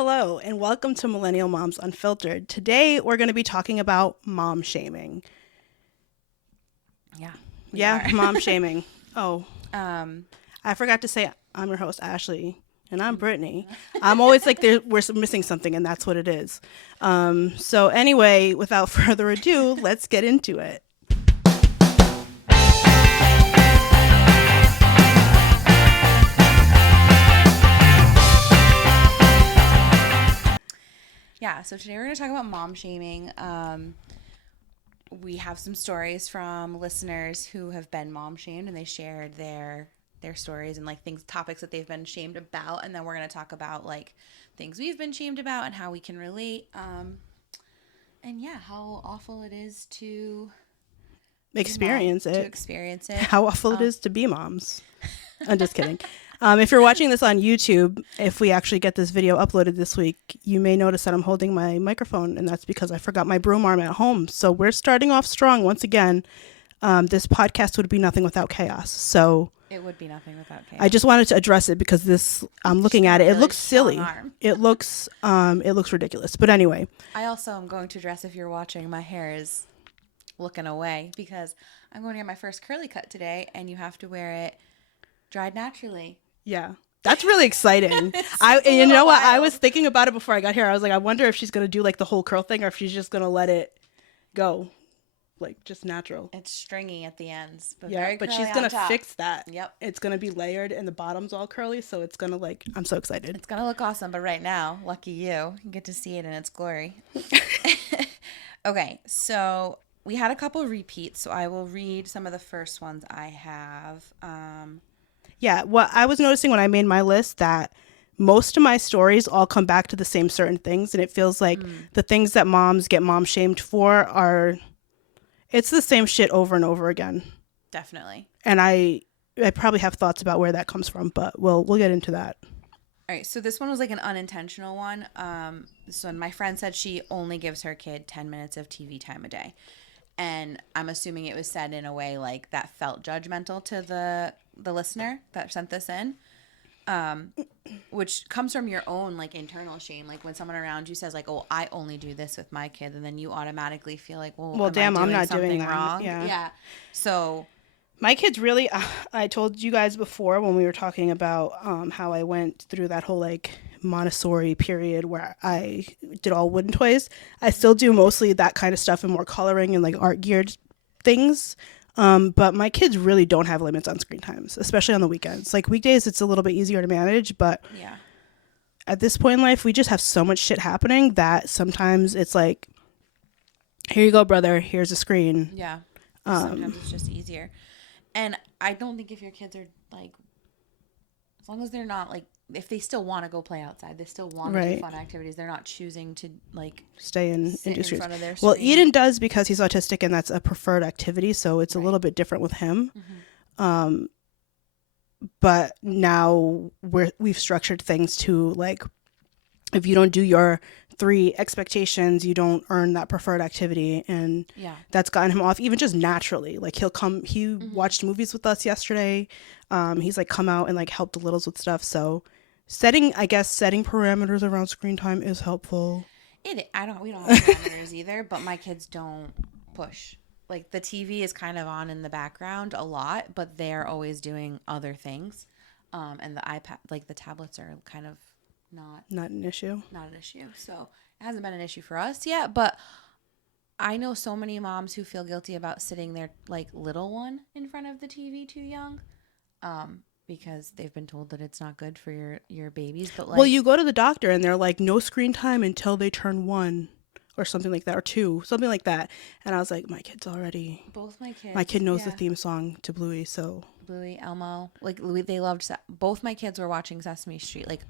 Hello, and welcome to Millennial Moms Unfiltered. Today, we're going to be talking about mom shaming. Yeah, mom shaming. Oh, Um, I forgot to say I'm your host, Ashley, and I'm Brittany. I'm always like, we're missing something, and that's what it is. So anyway, without further ado, let's get into it. yeah, so today we're going to talk about mom shaming. We have some stories from listeners who have been mom shamed, and they shared their stories and like topics that they've been shamed about, and then we're going to talk about like things we've been shamed about and how we can relate. And yeah, how awful it is to Experience it. experience it. How awful it is to be moms. I'm just kidding. If you're watching this on YouTube, if we actually get this video uploaded this week, you may notice that I'm holding my microphone, and that's because I forgot my broom arm at home. So we're starting off strong once again. This podcast would be nothing without chaos. So It would be nothing without chaos. I just wanted to address it because this, I'm looking at it. It Really looks silly. strong arm. It looks ridiculous. But anyway, I also am going to address, if you're watching, my hair is looking away because I'm going to get my first curly cut today, and you have to wear it dried naturally. yeah, that's really exciting. And you know what? I was thinking about it before I got here. I was like, I wonder if she's gonna do like the whole curl thing, or if she's just gonna let it go, like just natural. It's stringy at the ends, but Yeah, very but curly she's gonna on top. fix that. Yep. It's gonna be layered, and the bottom's all curly, so it's gonna like. I'm so excited. It's gonna look awesome, but right now, lucky you get to see it in its glory. Okay, so we had a couple repeats, so I will read some of the first ones I have. Yeah, what I was noticing when I made my list that most of my stories all come back to the same certain things, and it feels like the things that moms get mom shamed for it's the same shit over and over again. Definitely. And I probably have thoughts about where that comes from, but we'll get into that. All right, so this one was like an unintentional one. So my friend said she only gives her kid 10 minutes of TV time a day. And I'm assuming it was said in a way like that felt judgmental to the listener that sent this in, which comes from your own like internal shame. Like when someone around you says like, "Oh, I only do this with my kid," and then you automatically feel like, "Well, damn, I'm not something doing that." wrong." Yeah. So My kids really, I told you guys before when we were talking about how I went through that whole like Montessori period where I did all wooden toys. I still do mostly that kind of stuff and more coloring and like art geared things. But my kids really don't have limits on screen times, especially on the weekends. Like weekdays, it's a little bit easier to manage, but yeah, at this point in life, we just have so much shit happening that sometimes it's like, here you go, brother, here's a screen. yeah. Sometimes it's just easier. And I don't think if your kids are like, as long as they're not like, if they still want to go play outside, they still want to do fun activities, they're not choosing to like stay in sit in screens. front of their Well, screen. Eden does because he's autistic and that's a preferred activity, so it's a little bit different with him. But now we've structured things to like, if you don't do your 3 expectations, you don't earn that preferred activity, and that's gotten him off even just naturally. Like he'll come, he watched movies with us yesterday. He's like come out and like helped the littles with stuff. So setting parameters around screen time is helpful. We don't have parameters either, but my kids don't push. Like the TV is kind of on in the background a lot, but they're always doing other things. And the iPad, like the tablets are kind of not an issue. So it hasn't been an issue for us yet, but I know so many moms who feel guilty about sitting their like little one in front of the TV too young, because they've been told that it's not good for your babies. But like, well, you go to the doctor and they're like, no screen time until they turn 1 or something like that, or 2, something like that. And I was like, my kid's already. Both my kids. My kid knows the theme song to Bluey, so. Bluey, Elmo, like they loved. Both my kids were watching Sesame Street, like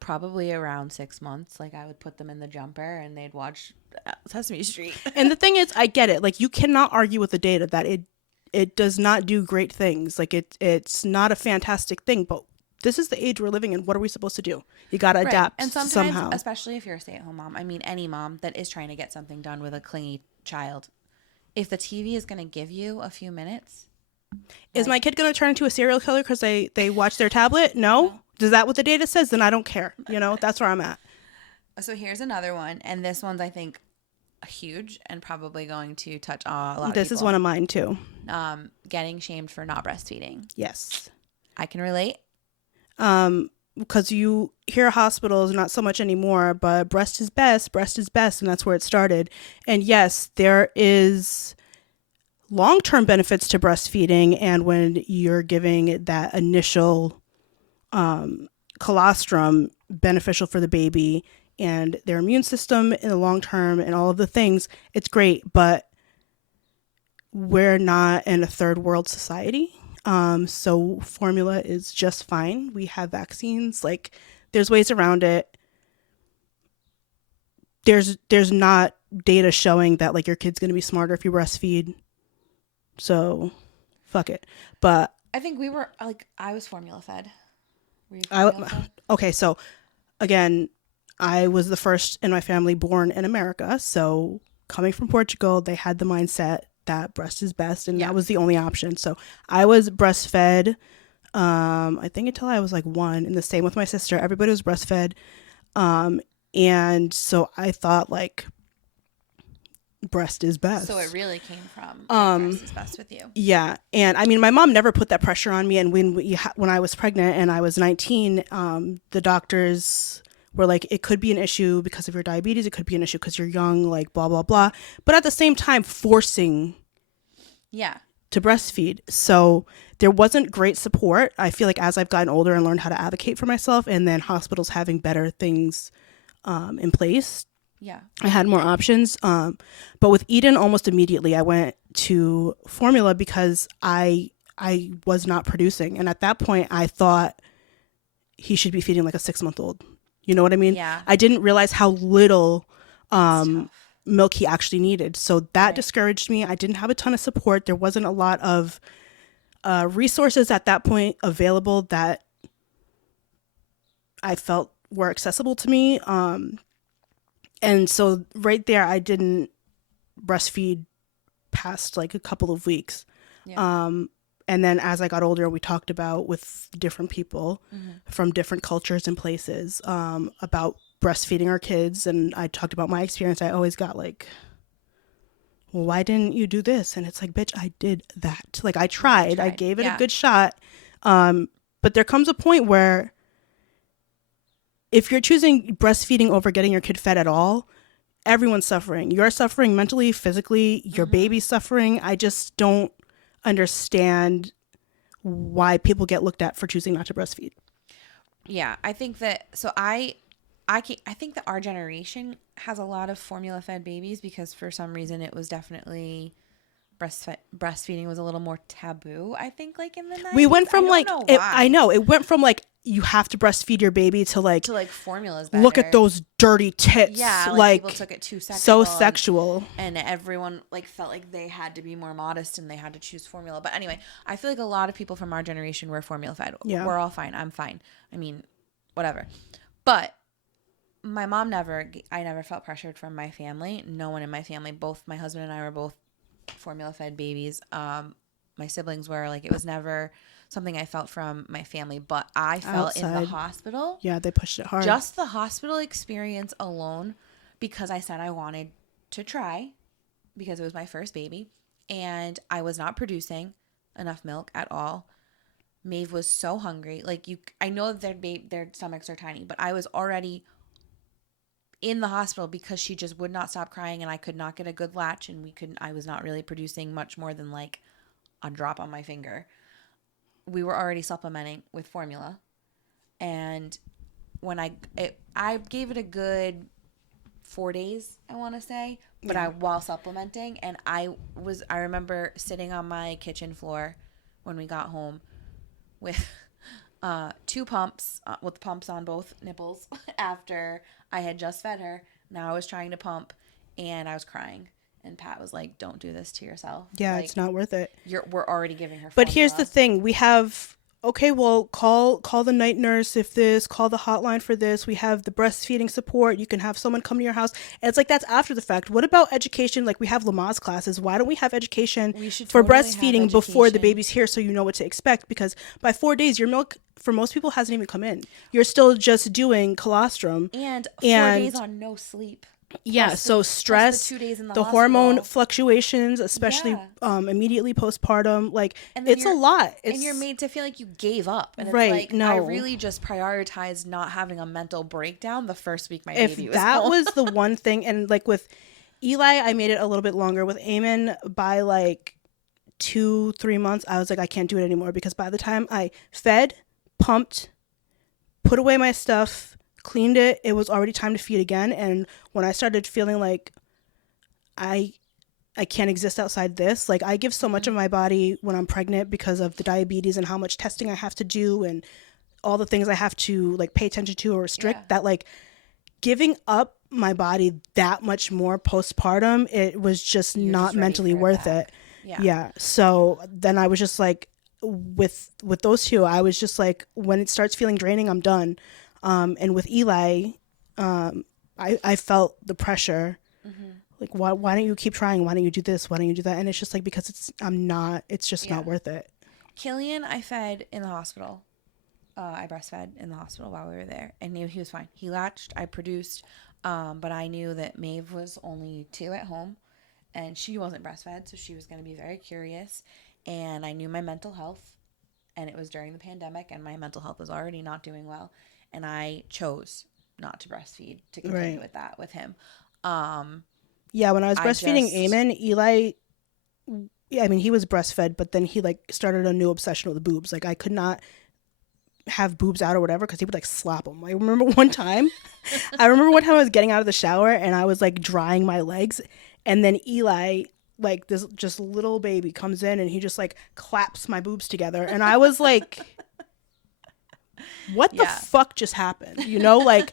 probably around 6 months. Like I would put them in the jumper and they'd watch Sesame Street. And the thing is, I get it. Like you cannot argue with the data that it does not do great things. Like it's not a fantastic thing, but this is the age we're living in. What are we supposed to do? You got to adapt and sometimes, somehow. Especially if you're a stay-at-home mom. I mean, any mom that is trying to get something done with a clingy child. If the TV is going to give you a few minutes. Is my kid going to turn into a serial killer because they watch their tablet? No. Is that what the data says? Then I don't care. You know, that's where I'm at. So here's another one. And this one's, I think, huge and probably going to touch a lot of people. This is one of mine too. Getting shamed for not breastfeeding. Yes. I can relate. Because you hear hospitals, not so much anymore, but breast is best, and that's where it started. And yes, there is long-term benefits to breastfeeding, and when you're giving that initial colostrum, beneficial for the baby and their immune system in the long term and all of the things, it's great, but we're not in a third world society. So formula is just fine. We have vaccines. Like, there's ways around it. There's not data showing that like your kid's going to be smarter if you breastfeed. So fuck it. But I think we were like, I was formula fed. Were you formula fed? Okay. So again, I was the first in my family born in America. So coming from Portugal, they had the mindset that breast is best, and that was the only option. So I was breastfed, I think until I was like 1, and the same with my sister. Everybody was breastfed. And so I thought like breast is best. So it really came from breast is best with you. Yeah. And I mean, my mom never put that pressure on me. And when I was pregnant and I was 19, the doctors were like, it could be an issue because of your diabetes. It could be an issue because you're young, like blah, blah, blah. But at the same time, forcing to breastfeed. So there wasn't great support. I feel like as I've gotten older and learned how to advocate for myself, and then hospitals having better things in place, I had more options. But with Eden, almost immediately I went to formula because I was not producing. And at that point, I thought he should be feeding like a 6-month-old. You know what I mean? Yeah. I didn't realize how little milk he actually needed. So that discouraged me. I didn't have a ton of support. There wasn't a lot of resources at that point available that I felt were accessible to me. And so right there, I didn't breastfeed past like a couple of weeks. Yeah. And then as I got older, we talked about with different people from different cultures and places about breastfeeding our kids. And I talked about my experience. I always got like, well, why didn't you do this? And it's like, bitch, I did that. Like I tried. I gave it a good shot. But there comes a point where if you're choosing breastfeeding over getting your kid fed at all, everyone's suffering. You're suffering mentally, physically, your baby's suffering. I just don't understand why people get looked at for choosing not to breastfeed. Yeah, I think that, so I think that our generation has a lot of formula fed babies because for some reason it was definitely breastfeeding was a little more taboo. I think like in the 90s. We went from it went from like you have to breastfeed your baby to like formulas better. Look at those dirty tits. Yeah, like people took it too sexual. So sexual. And everyone like felt like they had to be more modest and they had to choose formula. But anyway, I feel like a lot of people from our generation were formula fed. Yeah. We're all fine. I'm fine. I mean, whatever. But my mom I never felt pressured from my family. No one in my family, both my husband and I were both formula fed babies. My siblings were like, it was never something I felt from my family, but I felt in the hospital. Yeah, they pushed it hard. Just the hospital experience alone, because I said I wanted to try because it was my first baby and I was not producing enough milk at all. Maeve was so hungry. Like I know their stomachs are tiny, but I was already in the hospital because she just would not stop crying and I could not get a good latch and I was not really producing much more than like a drop on my finger. We were already supplementing with formula. And when I gave it a good 4 days, I want to say, but while supplementing, and I remember sitting on my kitchen floor when we got home with 2 pumps, with pumps on both nipples after I had just fed her. Now I was trying to pump and I was crying. And Pat was like, don't do this to yourself. Yeah, like, it's not worth it. We're already giving her formula. But here's the thing. We have okay, well, call the night nurse if this, call the hotline for this. We have the breastfeeding support. You can have someone come to your house. And it's like, that's after the fact. What about education? Like, we have Lamaze classes. Why don't we have education for totally breastfeeding before the baby's here, so you know what to expect? Because by 4 days, your milk for most people hasn't even come in. You're still just doing colostrum. And 4 days on no sleep. Yeah, so stress, the 2 days in the hormone fluctuations, especially immediately postpartum, like, it's a lot. And you're made to feel like you gave up. And right, it's like, no. I really just prioritized not having a mental breakdown the first week my baby was that home. was the one thing. And like with Eli, I made it a little bit longer. With Eamon, by like 2-3 months, I was like, I can't do it anymore, because by the time I fed, pumped, put away my stuff, cleaned it was already time to feed again. And when I started feeling like I can't exist outside this, like, I give so much of my body when I'm pregnant because of the diabetes and how much testing I have to do and all the things I have to like pay attention to or restrict, that like giving up my body that much more postpartum, it was just not mentally worth it. Yeah. So then I was just like, with those two, I was just like, when it starts feeling draining, I'm done. And with Eli, I felt the pressure. Like, why don't you keep trying? Why don't you do this? Why don't you do that? And it's just like, because it's just not worth it. Killian, I fed in the hospital. I breastfed in the hospital while we were there, and he was fine. He latched, I produced, but I knew that Maeve was only 2 at home, and she wasn't breastfed, so she was going to be very curious. And I knew my mental health, and it was during the pandemic, and my mental health was already not doing well. And I chose not to breastfeed to continue with that with him. Yeah, when I was breastfeeding Eamon, Eli, I mean, he was breastfed, but then he like started a new obsession with boobs. Like, I could not have boobs out or whatever, because he would like slap them. I remember one time I was getting out of the shower and I was like drying my legs, and then Eli, like, this just little baby, comes in and he just like claps my boobs together, and I was like, what the fuck just happened? You know, like,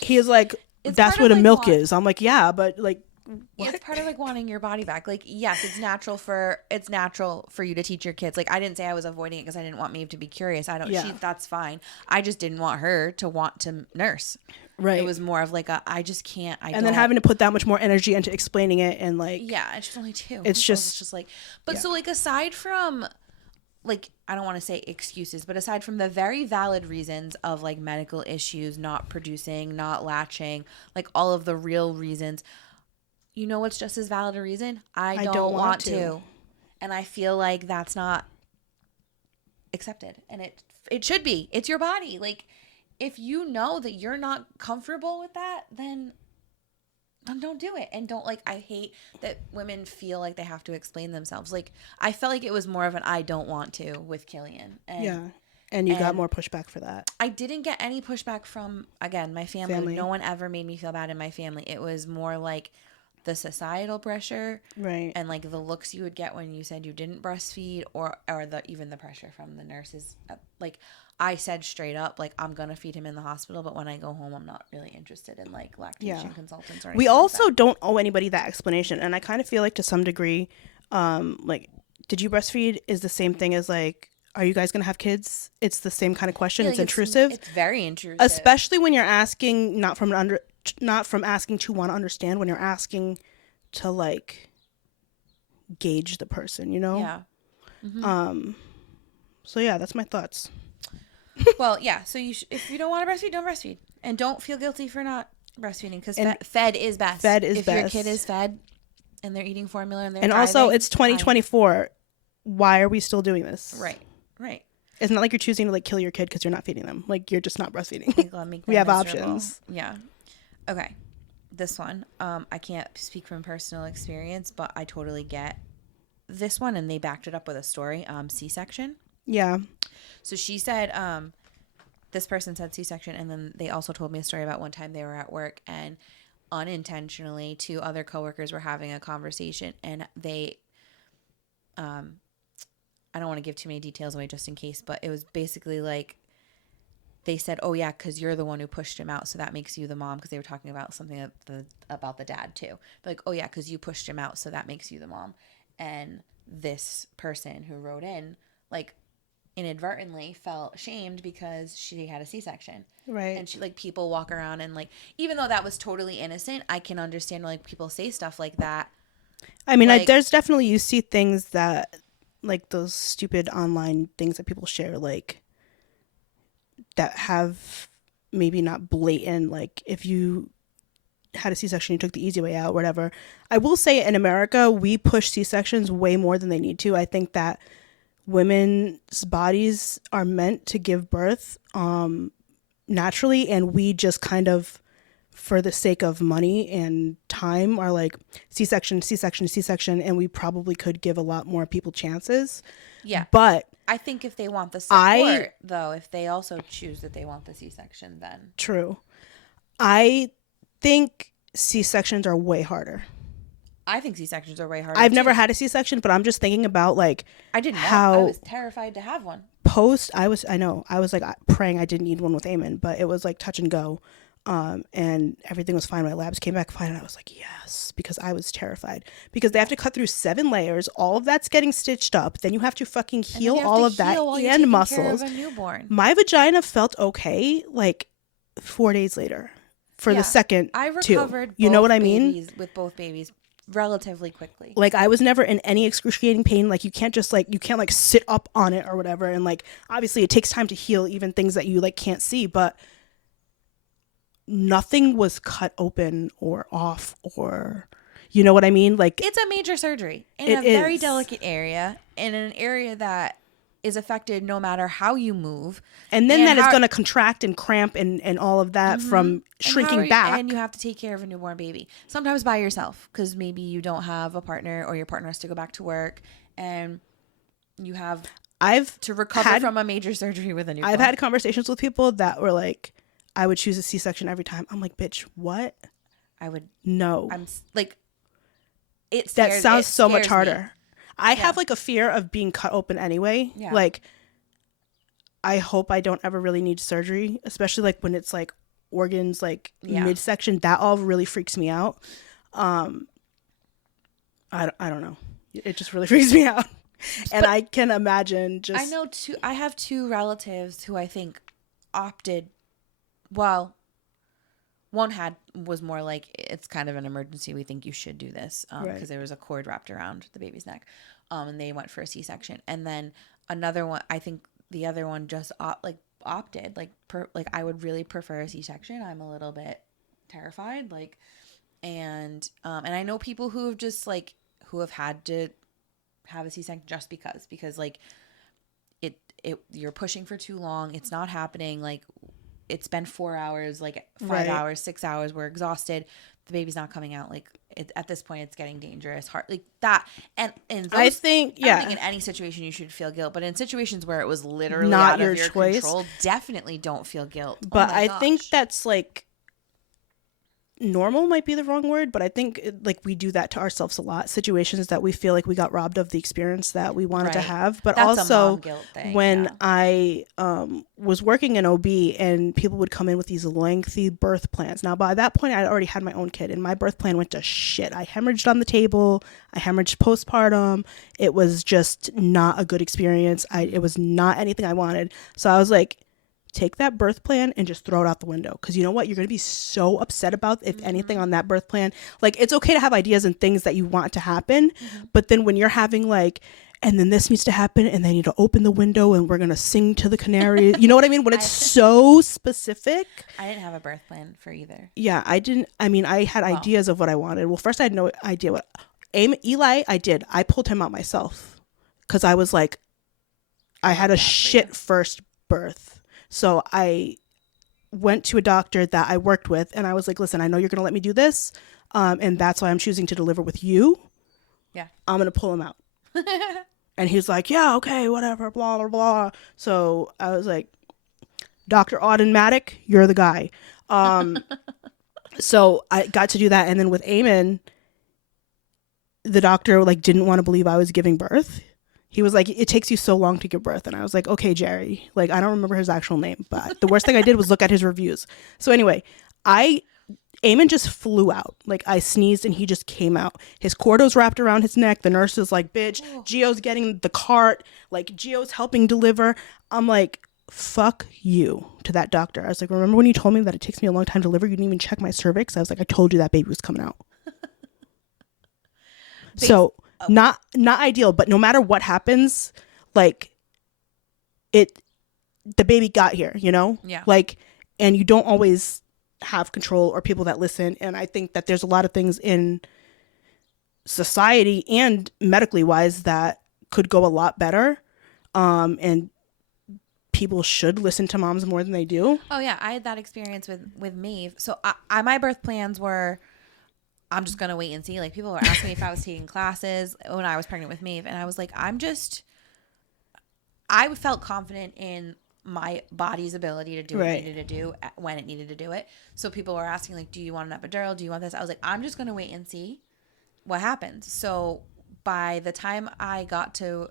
he is like, that's what a milk is. I'm like, yeah, but like, what? It's part of like wanting your body back. Like, yes, it's natural for you to teach your kids. Like, I didn't say I was avoiding it because I didn't want Maeve to be curious. That's fine. I just didn't want her to want to nurse. Right. It was more of like I just can't. Then having to put that much more energy into explaining it, and like, and she's only 2. It's just like, but so like, aside from, like, I don't want to say excuses, but aside from the very valid reasons of like medical issues, not producing, not latching, like all of the real reasons, you know what's just as valid a reason? I don't want to. And I feel like that's not accepted. And it should be. It's your body. Like, if you know that you're not comfortable with that, then don't do it. And don't, like, I hate that women feel like they have to explain themselves. Like, I felt like it was more of an I don't want to with Killian. And you got more pushback for that. I didn't get any pushback from, again, my family. No one ever made me feel bad in my family. It was more like the societal pressure, right? And like the looks you would get when you said you didn't breastfeed, or even the pressure from the nurses. Like, I said straight up, like, I'm gonna feed him in the hospital, but when I go home, I'm not really interested in like lactation consultants or anything. We also don't owe anybody that explanation, and I kind of feel like to some degree, like, did you breastfeed is the same thing as like, are you guys gonna have kids? It's the same kind of question. It's intrusive. It's very intrusive, especially when you're asking not from asking to want to understand, when you're asking to like gauge the person, you know? Yeah. Mm-hmm. So yeah, that's my thoughts. Well, yeah. So if you don't want to breastfeed, don't breastfeed, and don't feel guilty for not breastfeeding, because fed is best. Fed is if best. If your kid is fed and they're eating formula and they're and thriving, also it's 2024. Why are we still doing this? Right. It's not like you're choosing to like kill your kid because you're not feeding them. Like, you're just not breastfeeding. We have options. Yeah. Okay. This one, I can't speak from personal experience, but I totally get this one, and they backed it up with a story. C-section. Yeah. So she said, this person said C-section, and then they also told me a story about one time they were at work, and unintentionally 2 other coworkers were having a conversation, and they, I don't want to give too many details away just in case, but it was basically like, they said, oh yeah, because you're the one who pushed him out, so that makes you the mom, because they were talking about something about the dad too. They're like, oh yeah, because you pushed him out, so that makes you the mom. And this person who wrote in, like, inadvertently felt shamed because she had a C-section. Right. And she, like, people walk around and, like, even though that was totally innocent, I can understand, like, people say stuff like that. I mean, like, there's definitely, you see things that, like, those stupid online things that people share, like, that have maybe not blatant, like, if you had a C-section, you took the easy way out, whatever. I will say in America, we push C-sections way more than they need to. I think that women's bodies are meant to give birth naturally, and we just kind of, for the sake of money and time, are like C-section, C-section, C-section, and we probably could give a lot more people chances. Yeah. But I think if they want the support, though, if they also choose that they want the C-section, then. True. I think C-sections are way harder. I think C-sections are way harder. I've never had a C-section, but I'm just thinking about, like, I didn't know. I was terrified to have one. I was like praying I didn't need one with Eamon, but it was like touch and go. And everything was fine. My labs came back fine, and I was like, yes, because I was terrified. Because they have to cut through 7 layers. All of that's getting stitched up. Then you have to fucking heal all of that and muscles. Care of a newborn. My vagina felt okay like 4 days later for the second I recovered. You know what I mean? With both babies relatively quickly. Like, I was never in any excruciating pain. Like, you can't sit up on it or whatever. And, like, obviously it takes time to heal even things that you, like, can't see, but nothing was cut open or off, or, you know what I mean? Like, it's a major surgery in a very delicate area, in an area that is affected no matter how you move. And then it's going to contract and cramp and all of that from shrinking back. And you have to take care of a newborn baby, sometimes by yourself, because maybe you don't have a partner, or your partner has to go back to work, and you have to recover from a major surgery with a newborn. I've had conversations with people that were like, I would choose a C-section every time. I'm like, bitch, what? I would. No. I'm like, that sounds so much harder. I have like a fear of being cut open anyway. Yeah. Like, I hope I don't ever really need surgery, especially like when it's like organs, like midsection. That all really freaks me out. I don't know. It just really freaks me out. And I can imagine just. I have 2 relatives who I think opted. Well, one was more like, it's kind of an emergency. We think you should do this because there was a cord wrapped around the baby's neck, and they went for a C-section. And then another one, I think the other one just opted. Like I would really prefer a C-section. I'm a little bit terrified. Like, and I know people who have just like who have had to have a C-section just because like it you're pushing for too long. It's not happening. Like, it's been 4 hours, like 5 hours, 6 hours. We're exhausted. The baby's not coming out. Like, at this point, it's getting dangerous. Hard, like that. And I think in any situation you should feel guilt, but in situations where it was literally not out of your control, definitely don't feel guilt. But I think that's like normal might be the wrong word, but I think like we do that to ourselves a lot. Situations that we feel like we got robbed of the experience that we wanted to have. But that's also a mom guilt thing, when I was working in OB and people would come in with these lengthy birth plans. Now by that point I'd already had my own kid and my birth plan went to shit. I hemorrhaged on the table. I hemorrhaged postpartum. It was just not a good experience. It was not anything I wanted. So I was like, take that birth plan and just throw it out the window. Because you know what? You're going to be so upset about, if anything, on that birth plan. Like, it's okay to have ideas and things that you want to happen. But then when you're having like, and then this needs to happen, and they need to open the window, and we're going to sing to the canary. You know what I mean? When it's so specific. I didn't have a birth plan for either. Yeah, I didn't. I mean, I had ideas of what I wanted. Well, first I had no idea what. Eli, I did. I pulled him out myself. Because I was like, I had a shit first birth. So I went to a doctor that I worked with, and I was like, listen, I know you're going to let me do this, and that's why I'm choosing to deliver with you. Yeah. I'm going to pull him out. And he's like, yeah, okay, whatever, blah, blah, blah. So I was like, Dr. Automatic, you're the guy. So I got to do that, and then with Eamon, the doctor like didn't want to believe I was giving birth. He was like, it takes you so long to give birth. And I was like, okay, Jerry. Like, I don't remember his actual name. But the worst thing I did was look at his reviews. So anyway, I Eamon just flew out. Like, I sneezed and he just came out. His cord was wrapped around his neck. The nurse is like, bitch, Gio's getting the cart. Like, Gio's helping deliver. I'm like, fuck you to that doctor. I was like, remember when you told me that it takes me a long time to deliver? You didn't even check my cervix. I was like, I told you that baby was coming out. So not ideal, but no matter what happens, like, the baby got here, you know? Yeah. Like, and you don't always have control or people that listen. And I think that there's a lot of things in society and medically wise that could go a lot better. And people should listen to moms more than they do. Oh yeah, I had that experience with Maeve. So my birth plans were, I'm just gonna wait and see. Like, people were asking me if I was taking classes when I was pregnant with Maeve, and I was like, I felt confident in my body's ability to do what it needed to do when it needed to do it. So people were asking, like, do you want an epidural? Do you want this? I was like, I'm just gonna wait and see what happens. So by the time I got to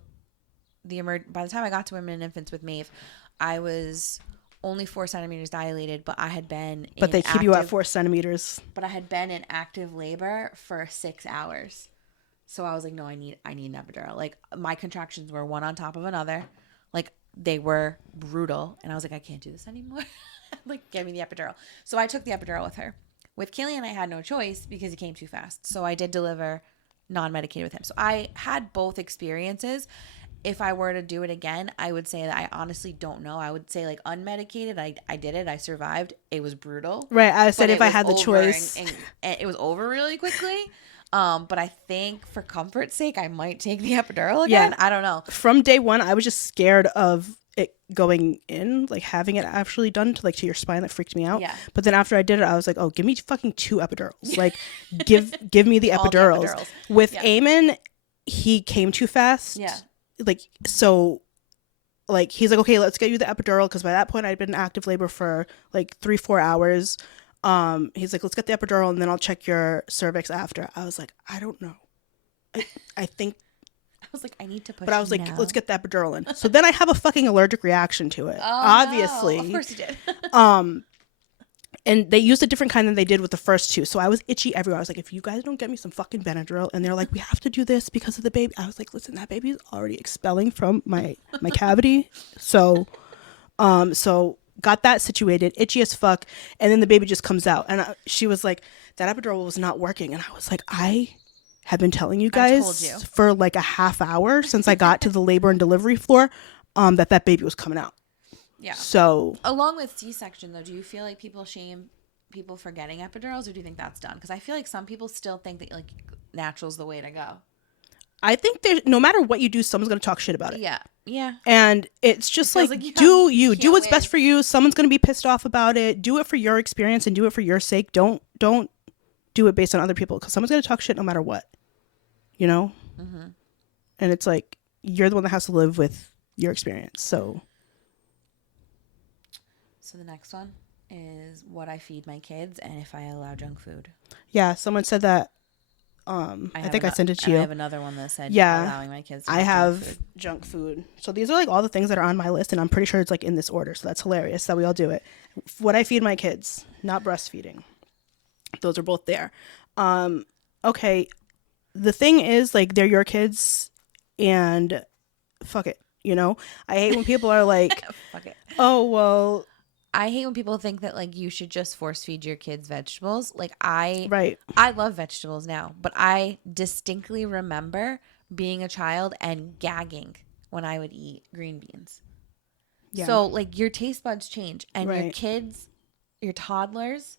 women and infants with Maeve, I was only 4 centimeters dilated, but I had been But they keep you at 4 centimeters. But I had been in active labor for 6 hours. So I was like, no, I need an epidural. Like, my contractions were one on top of another. Like, they were brutal. And I was like, I can't do this anymore. Like, give me the epidural. So I took the epidural with her. With Killian, I had no choice because he came too fast. So I did deliver non-medicated with him. So I had both experiences. If I were to do it again, I would say that I honestly don't know. I would say, like, unmedicated, I did it. I survived. It was brutal. Right. I said if I had the choice. And it was over really quickly. But I think for comfort's sake, I might take the epidural again. Yeah. I don't know. From day one, I was just scared of it going in, like having it actually done to your spine. That freaked me out. Yeah. But then after I did it, I was like, oh, give me fucking 2 epidurals. Like, give me the epidurals. With Eamon, he came too fast. Yeah. Like, so, like, he's like, okay, let's get you the epidural, because by that point I'd been in active labor for like 3-4 hours. He's like, let's get the epidural and then I'll check your cervix after. I was like, I don't know. I think I was like, I need to push. But I was like, let's get the epidural in. So then I have a fucking allergic reaction to it. Obviously. No. Of course you did. And they used a different kind than they did with the first 2. So I was itchy everywhere. I was like, if you guys don't get me some fucking Benadryl, and they're like, we have to do this because of the baby. I was like, listen, that baby is already expelling from my cavity. So got that situated, itchy as fuck. And then the baby just comes out. And she was like, that epidural was not working. And I was like, I have been telling you guys for like a half hour since I got to the labor and delivery floor that baby was coming out. Yeah. So along with C-section, though, do you feel like people shame people for getting epidurals, or do you think that's done? Because I feel like some people still think that, like, natural's the way to go. I think no matter what you do, someone's going to talk shit about it. Yeah. Yeah. And it's just like do what's best for you. Someone's going to be pissed off about it. Do it for your experience and do it for your sake. Don't do it based on other people, because someone's going to talk shit no matter what, you know? Mm-hmm. And it's like, you're the one that has to live with your experience. So the next one is what I feed my kids and if I allow junk food. Yeah, someone said that. I think I sent it to you. I have another one that said allowing my kids to have junk food. So these are like all the things that are on my list, and I'm pretty sure it's like in this order. So that's hilarious that we all do it. What I feed my kids, not breastfeeding. Those are both there. Okay. The thing is, like, they're your kids and fuck it, you know? I hate when people are like, fuck it. Oh, well, I hate when people think that, like, you should just force feed your kids vegetables. Like, I love vegetables now, but I distinctly remember being a child and gagging when I would eat green beans. Yeah. So, like, your taste buds change, and your kids, your toddlers,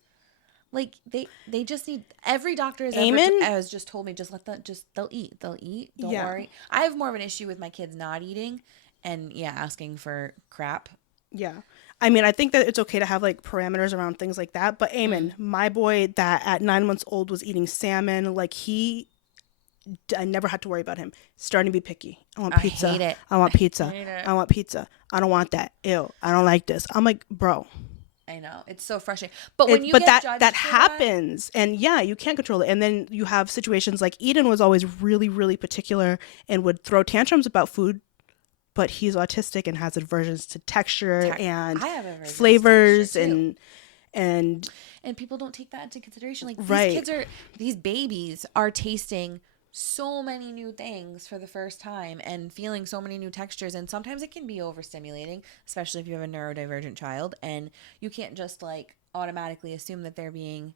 like, they just need, every doctor has just told me, they'll eat. Don't worry. I have more of an issue with my kids not eating and asking for crap. Yeah. I mean, I think that it's okay to have like parameters around things like that. But Eamon, my boy that at 9 months old was eating salmon, like I never had to worry about him starting to be picky. I want pizza. I hate it. I want pizza. I want pizza. I don't want that. Ew. I don't like this. I'm like, bro. I know. It's so frustrating. But when you get judged that happens. And yeah, you can't control it. And then you have situations like Eden was always really, really particular and would throw tantrums about food. But he's autistic and has aversions to texture and flavors, and And people don't take that into consideration. Like these babies are tasting so many new things for the first time and feeling so many new textures, and sometimes it can be overstimulating, especially if you have a neurodivergent child, and you can't just like automatically assume that they're being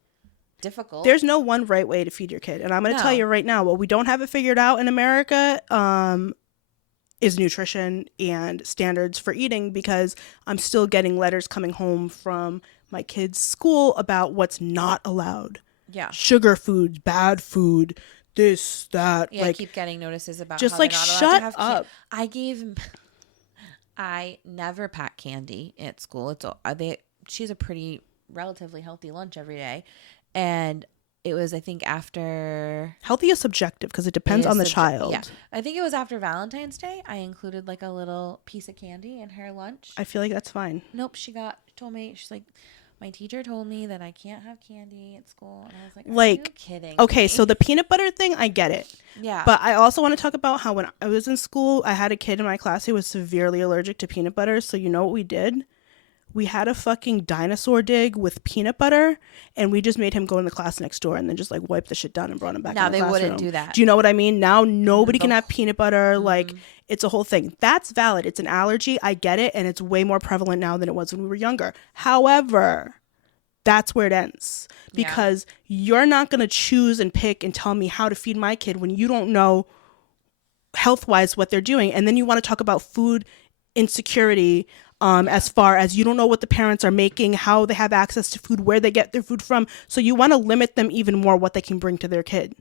difficult. There's no one right way to feed your kid, and I'm going to tell you right now, what we don't have it figured out in America is nutrition and standards for eating, because I'm still getting letters coming home from my kids' school about what's not allowed. Yeah. Sugar foods, bad food, this, that. Yeah, I keep getting notices about just how like, they're not shut allowed to have up. I never pack candy at school. She has a pretty relatively healthy lunch every day, and it was, I think, after... Healthy is subjective because it depends on the child. Yeah. I think it was after Valentine's Day. I included like a little piece of candy in her lunch. I feel like that's fine. Nope. She told me, she's like, my teacher told me that I can't have candy at school. And I was like, are you kidding okay, me? So the peanut butter thing, I get it. Yeah. But I also want to talk about how when I was in school, I had a kid in my class who was severely allergic to peanut butter. So you know what we did? We had a fucking dinosaur dig with peanut butter, and we just made him go in the class next door and then just like wipe the shit down and brought him back. Now in the they classroom. wouldn't do that. Do you know what I mean? Now nobody can have peanut butter. Like, it's a whole thing. That's valid. It's an allergy. I get it. And it's way more prevalent now than it was when we were younger. However, that's where it ends, because you're not going to choose and pick and tell me how to feed my kid when you don't know health-wise what they're doing. And then you want to talk about food insecurity, as far as you don't know what the parents are making, how they have access to food, where they get their food from. So you want to limit them even more what they can bring to their kid.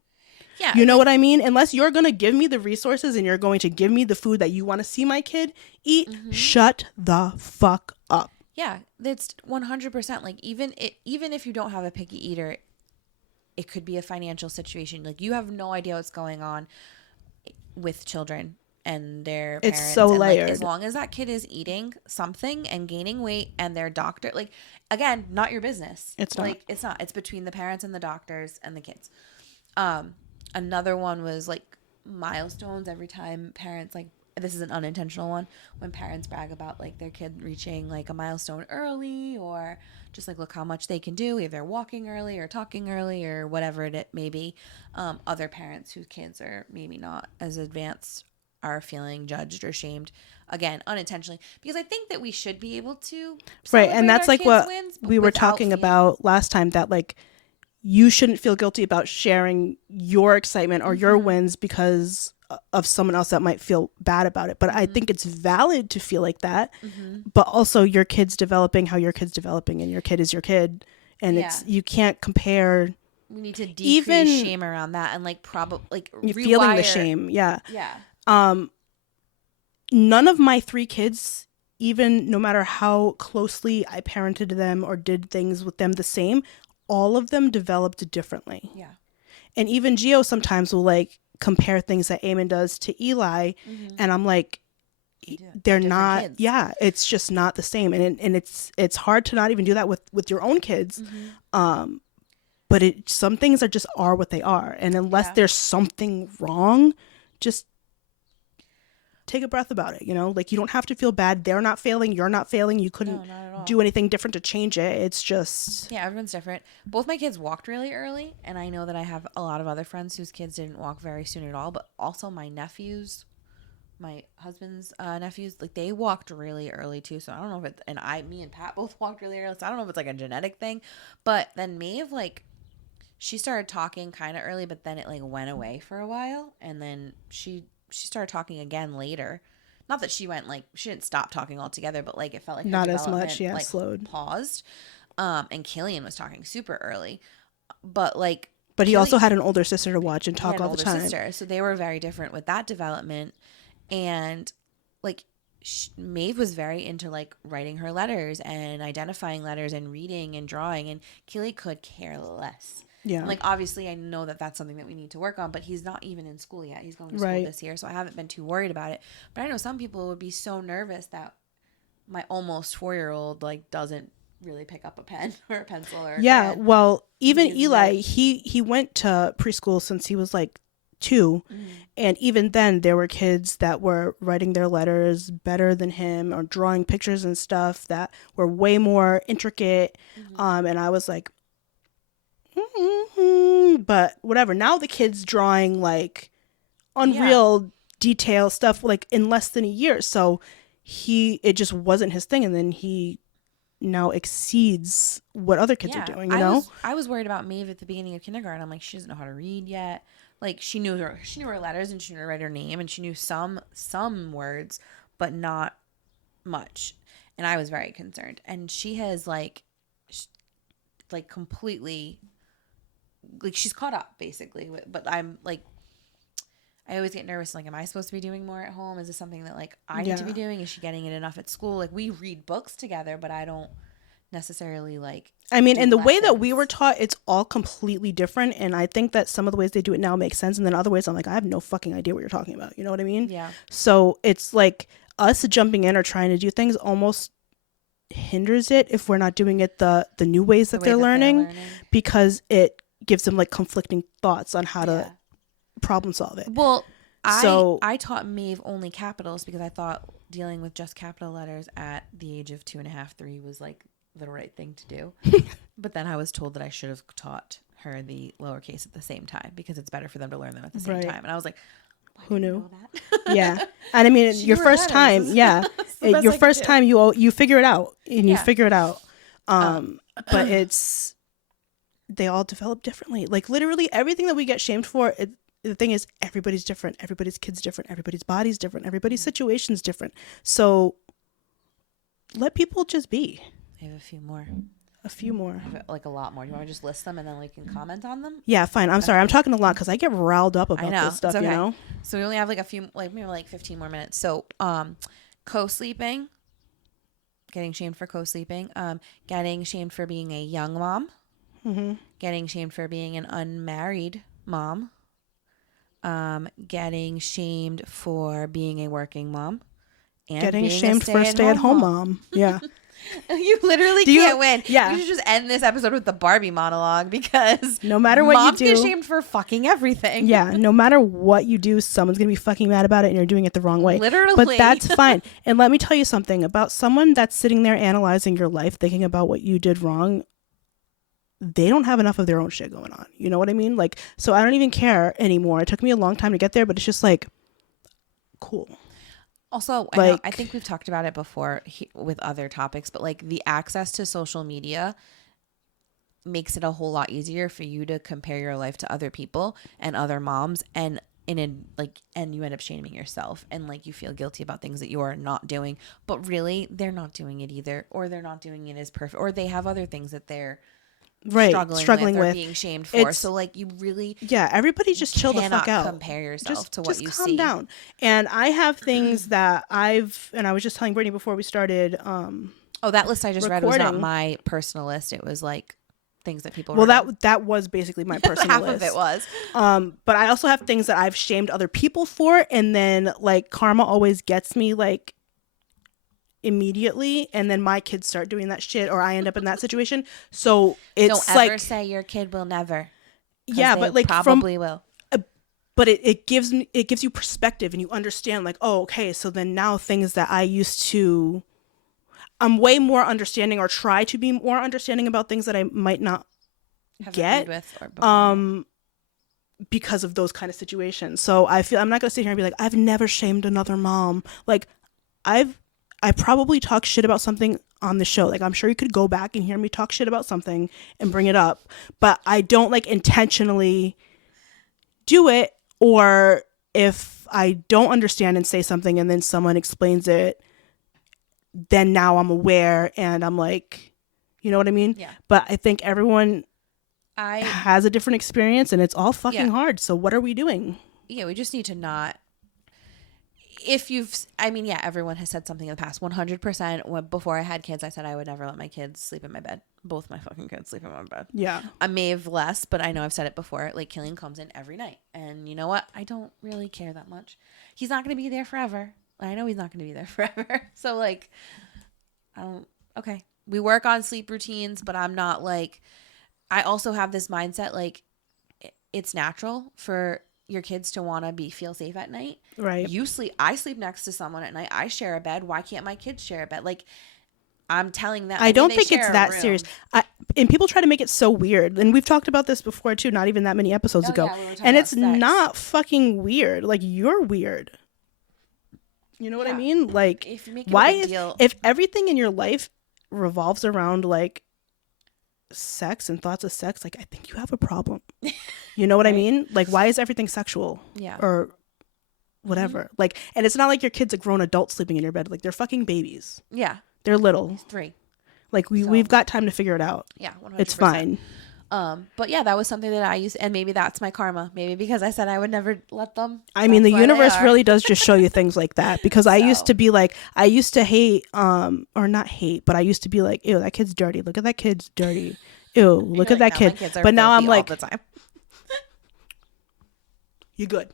Yeah. You know what I mean? Unless you're going to give me the resources and you're going to give me the food that you want to see my kid eat, shut the fuck up. Yeah, that's 100%. Like, even if you don't have a picky eater, it could be a financial situation. Like, you have no idea what's going on with children and their parents. It's so layered. Like, as long as that kid is eating something and gaining weight, and their doctor, like, again, not your business. It's not. Like, it's not. It's between the parents and the doctors and the kids. Another one was like milestones. Every time parents, like, this is an unintentional one, when parents brag about like their kid reaching like a milestone early, or just like, look how much they can do, either walking early or talking early or whatever it may be. Other parents whose kids are maybe not as advanced are feeling judged or shamed, again, unintentionally, because I think that we should be able to right. And that's like what we were talking about last time, that like you shouldn't feel guilty about sharing your excitement or your wins because of someone else that might feel bad about it. But I think it's valid to feel like that. But also, your kid's developing how your kid's developing, and your kid is your kid, and it's, you can't compare. We need to decrease shame around that, and like feeling the shame. Yeah. None of my 3 kids, even no matter how closely I parented them or did things with them the same, all of them developed differently. Yeah. And even Gio sometimes will like compare things that Eamon does to Eli, and I'm like, they're not kids. It's just not the same, and it's hard to not even do that with your own kids. But some things are what they are, and unless there's something wrong, just take a breath about it. Like, you don't have to feel bad. They're not failing, you're not failing. You couldn't do anything different to change it. It's just everyone's different. Both my kids walked really early, and I know that I have a lot of other friends whose kids didn't walk very soon at all, but also my nephews, my husband's nephews, like, they walked really early too. So I don't know if me and Pat both walked really early, so I don't know if it's like a genetic thing. But then Maeve, like, she started talking kind of early, but then it like went away for a while, and then she started talking again later. Not that she didn't stop talking altogether, but like it felt like not as much, like, slowed, paused. And Killian was talking super early, but he also had an older sister to watch and talk all the time. So they were very different with that development. And like Maeve was very into like writing her letters and identifying letters and reading and drawing, and Killy could care less. Yeah. And like, obviously, I know that that's something that we need to work on, but he's not even in school yet. He's going to school this year, so I haven't been too worried about it. But I know some people would be so nervous that my almost 4-year-old like doesn't really pick up a pen or a pencil or a pen. Well, even Eli, he went to preschool since he was like 2. And even then there were kids that were writing their letters better than him or drawing pictures and stuff that were way more intricate. And I was like, but whatever. Now the kid's drawing like unreal detail stuff like in less than a year. So it just wasn't his thing. And then he now exceeds what other kids are doing, you know? I was worried about Maeve at the beginning of kindergarten. I'm like, she doesn't know how to read yet. Like she knew her letters and she knew how to write her name and she knew some words, but not much. And I was very concerned. And she has like completely, like she's caught up basically. But I'm like, I always get nervous. Like, am I supposed to be doing more at home? Is this something that like I need to be doing? Is she getting it enough at school? Like we read books together, but I don't necessarily like. I mean, and the way that we were taught, it's all completely different. And I think that some of the ways they do it now make sense. And then other ways I'm like, I have no fucking idea what you're talking about. You know what I mean? Yeah. So it's like us jumping in or trying to do things almost hinders it if we're not doing it the new ways that they're learning, because it gives them like conflicting thoughts on how to problem solve it. Well, I taught Maeve only capitals because I thought dealing with just capital letters at the age of 2.5, 3 was like the right thing to do. But then I was told that I should have taught her the lowercase at the same time because it's better for them to learn them at the same time. And I was like, who knew? Yeah. And I mean, your first time, your first time you figure it out and you figure it out. But they all develop differently. Like literally everything that we get shamed for, the thing is everybody's different. Everybody's kid's different. Everybody's body's different. Everybody's situation's different. So let people just be. I have a few more. I have, like a lot more. Do you want to just list them and then we can comment on them? Yeah, fine. I'm sorry. I'm talking a lot because I get riled up about this stuff, you know? So we only have like a few, like maybe like 15 more minutes. So co-sleeping, getting shamed for co-sleeping, getting shamed for being a young mom, getting shamed for being an unmarried mom, getting shamed for being a working mom, and getting shamed for a stay-at-home mom. Yeah. You literally can't win. Yeah. You should just end this episode with the Barbie monologue because no matter what moms you do, get shamed for fucking everything. Yeah. No matter what you do, someone's going to be fucking mad about it and you're doing it the wrong way. Literally. But that's fine. And let me tell you something about someone that's sitting there analyzing your life, thinking about what you did wrong. They don't have enough of their own shit going on. You know what I mean? Like, so I don't even care anymore. It took me a long time to get there, but it's just like, cool. Also, like, I think we've talked about it before with other topics, but like the access to social media makes it a whole lot easier for you to compare your life to other people and other moms, and you end up shaming yourself and like you feel guilty about things that you are not doing, but really they're not doing it either, or they're not doing it as perfect, or they have other things that they're struggling with or being shamed for. So like you really everybody just chill the fuck out. Compare yourself to what you see. Just calm down. And I have things that I was just telling Brittany before we started that list I just read was not my personal list. It was like things that people that was basically my personal half list. Of it was but I also have things that I've shamed other people for, and then like karma always gets me like immediately, and then my kids start doing that shit or I end up in that situation. So it's don't ever say your kid will never. Yeah, but like probably will. But it gives you perspective, and you understand like, oh, okay, so then now things that I used to, I'm way more understanding, or try to be more understanding about things that I might not get because of those kind of situations. So I feel I'm not gonna sit here and be like, I've never shamed another mom. Like I probably talk shit about something on the show. Like I'm sure you could go back and hear me talk shit about something and bring it up, but I don't like intentionally do it. Or if I don't understand and say something and then someone explains it, then now I'm aware and I'm like, you know what I mean? Yeah. But I think everyone has a different experience and it's all fucking hard. So what are we doing? Yeah, we just need to not. Everyone has said something in the past. 100%. Before I had kids, I said I would never let my kids sleep in my bed. Both my fucking kids sleep in my bed. Yeah. I may have less, but I know I've said it before. Like, Killian comes in every night. And you know what? I don't really care that much. He's not going to be there forever. I know he's not going to be there forever. So, like, okay. We work on sleep routines, but I'm not like, I also have this mindset, like, it's natural for your kids to want to feel safe at night. Right. I sleep next to someone at night. I share a bed. Why can't my kids share a bed? Like, I'm telling them. I don't think it's that serious. And people try to make it so weird. And we've talked about this before too, not even that many episodes ago. Yeah, we were talking and about it's sex. Not fucking weird. Like, you're weird. You know what I mean? Like, if you make it a big deal. If everything in your life revolves around like sex and thoughts of sex, like, I think you have a problem. You know what I mean? Like, why is everything sexual? Yeah. Or whatever. Like, and it's not like your kid's a grown adult sleeping in your bed. Like, they're fucking babies. Yeah. They're little. He's 3. Like, we've got time to figure it out. Yeah, 100%. It's fine. But yeah, that was something that I used, and maybe that's my karma. Maybe because I said I would never let them. I mean, the universe really does just show you things like that. Because I used to be like, I used to hate, or not hate, but I used to be like, ew, that kid's dirty. Look at that kid's dirty. Ew, look at that kid. But now I'm like, all the time. You good.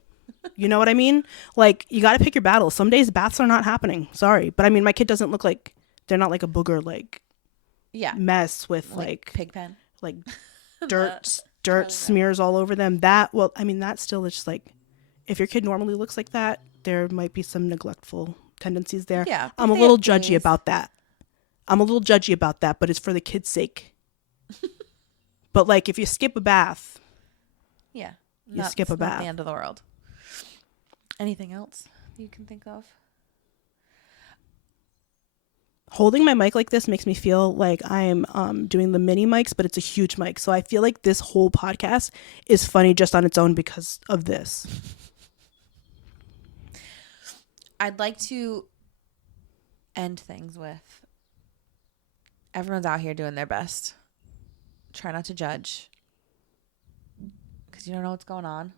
You know what I mean? Like, you got to pick your battles. Some days baths are not happening. Sorry. But I mean, my kid doesn't look like, they're not like a booger, like, mess with like pig pen, like dirt smears all over them. That, well, I mean, that still is just like, if your kid normally looks like that, there might be some neglectful tendencies there. Yeah. I'm a little judgy about that. But it's for the kid's sake. But like, if you skip a bath, you skip a bath. Not the end of the world. Anything else you can think of? Holding my mic like this makes me feel like I'm doing the mini mics, but it's a huge mic. So I feel like this whole podcast is funny just on its own because of this. I'd like to end things with everyone's out here doing their best. Try not to judge because you don't know what's going on.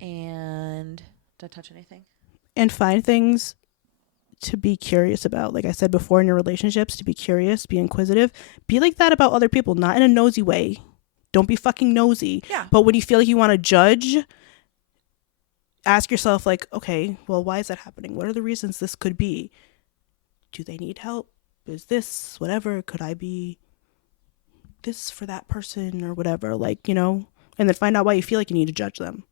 And did I touch anything? And find things to be curious about. Like I said before, in your relationships, to be curious, be inquisitive, be like that about other people, not in a nosy way. Don't be fucking nosy. Yeah. But when you feel like you want to judge, ask yourself like, okay, well, why is that happening? What are the reasons this could be? Do they need help? Is this whatever? Could I be this for that person or whatever? Like, you know, and then find out why you feel like you need to judge them.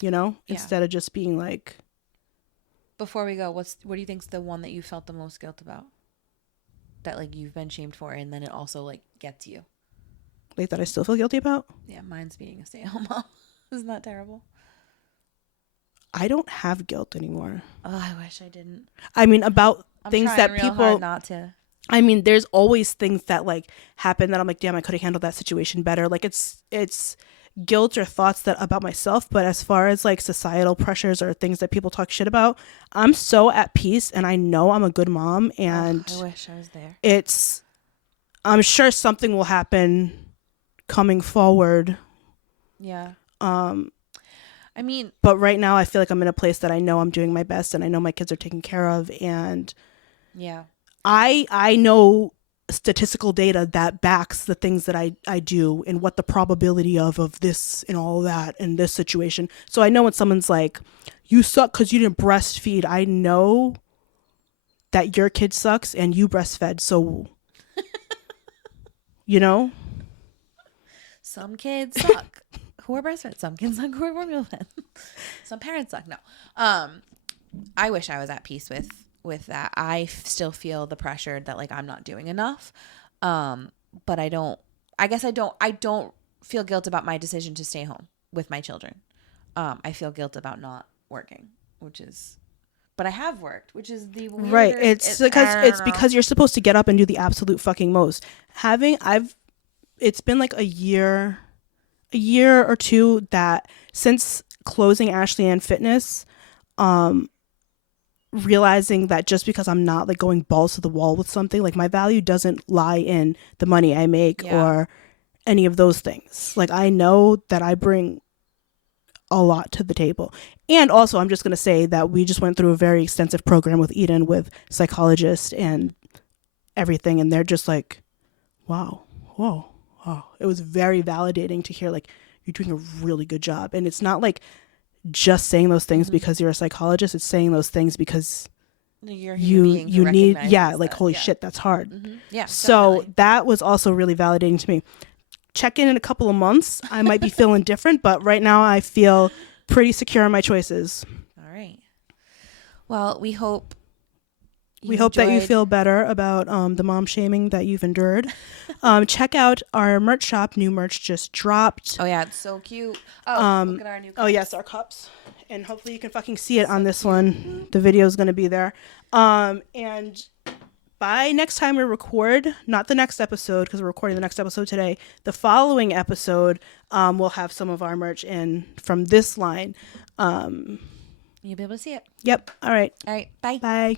You know, instead of just being like. Before we go, what do you think's the one that you felt the most guilt about? That like you've been shamed for, and then it also like gets you. Like that I still feel guilty about? Yeah, mine's being a stay-at-home mom. Isn't that terrible? I don't have guilt anymore. Oh, I wish I didn't. I mean, about things that real people hard not to. I mean, there's always things that like happen that I'm like, damn, I could have handled that situation better. Like it's guilt or thoughts that about myself, but as far as like societal pressures or things that people talk shit about, I'm so at peace and I know I'm a good mom, and I wish I was there. I'm sure something will happen coming forward. Yeah. I mean, but right now I feel like I'm in a place that I know I'm doing my best and I know my kids are taken care of, and yeah. I know statistical data that backs the things that I do and what the probability of this and all that in this situation. So I know when someone's like, you suck because you didn't breastfeed, I know that your kid sucks and you breastfed. So, you know? Some kids suck who are breastfed. Some kids suck who are formula fed. Some parents suck. No. I wish I was at peace with that. I still feel the pressure that like I'm not doing enough. But I don't feel guilt about my decision to stay home with my children. I feel guilt about not working, but I have worked, which is the weirdest, right. It's because you're supposed to get up and do the absolute fucking most. It's been like a year or two that since closing Ashley Ann Fitness, realizing that just because I'm not like going balls to the wall with something, like my value doesn't lie in the money I make or any of those things. Like I know that I bring a lot to the table. And also I'm just going to say that we just went through a very extensive program with Eden with psychologists and everything. And they're just like, wow. It was very validating to hear like, you're doing a really good job. And it's not like just saying those things because you're a psychologist. It's saying those things because you need, like, holy shit, that's hard. Mm-hmm. Yeah. So definitely. that was also really validating to me. check in a couple of months. I might be feeling different, but right now I feel pretty secure in my choices. All right. Well, we hope that you feel better about the mom shaming that you've endured. Check out our merch shop. New merch just dropped. Oh yeah, it's so cute. Oh, look at our new cups. Oh yes, our cups. And hopefully you can fucking see it on this one. The video is going to be there. And by next time we record, not the next episode because we're recording the next episode today, the following episode, we'll have some of our merch in from this line. You'll be able to see it. Yep. All right. All right. Bye. Bye.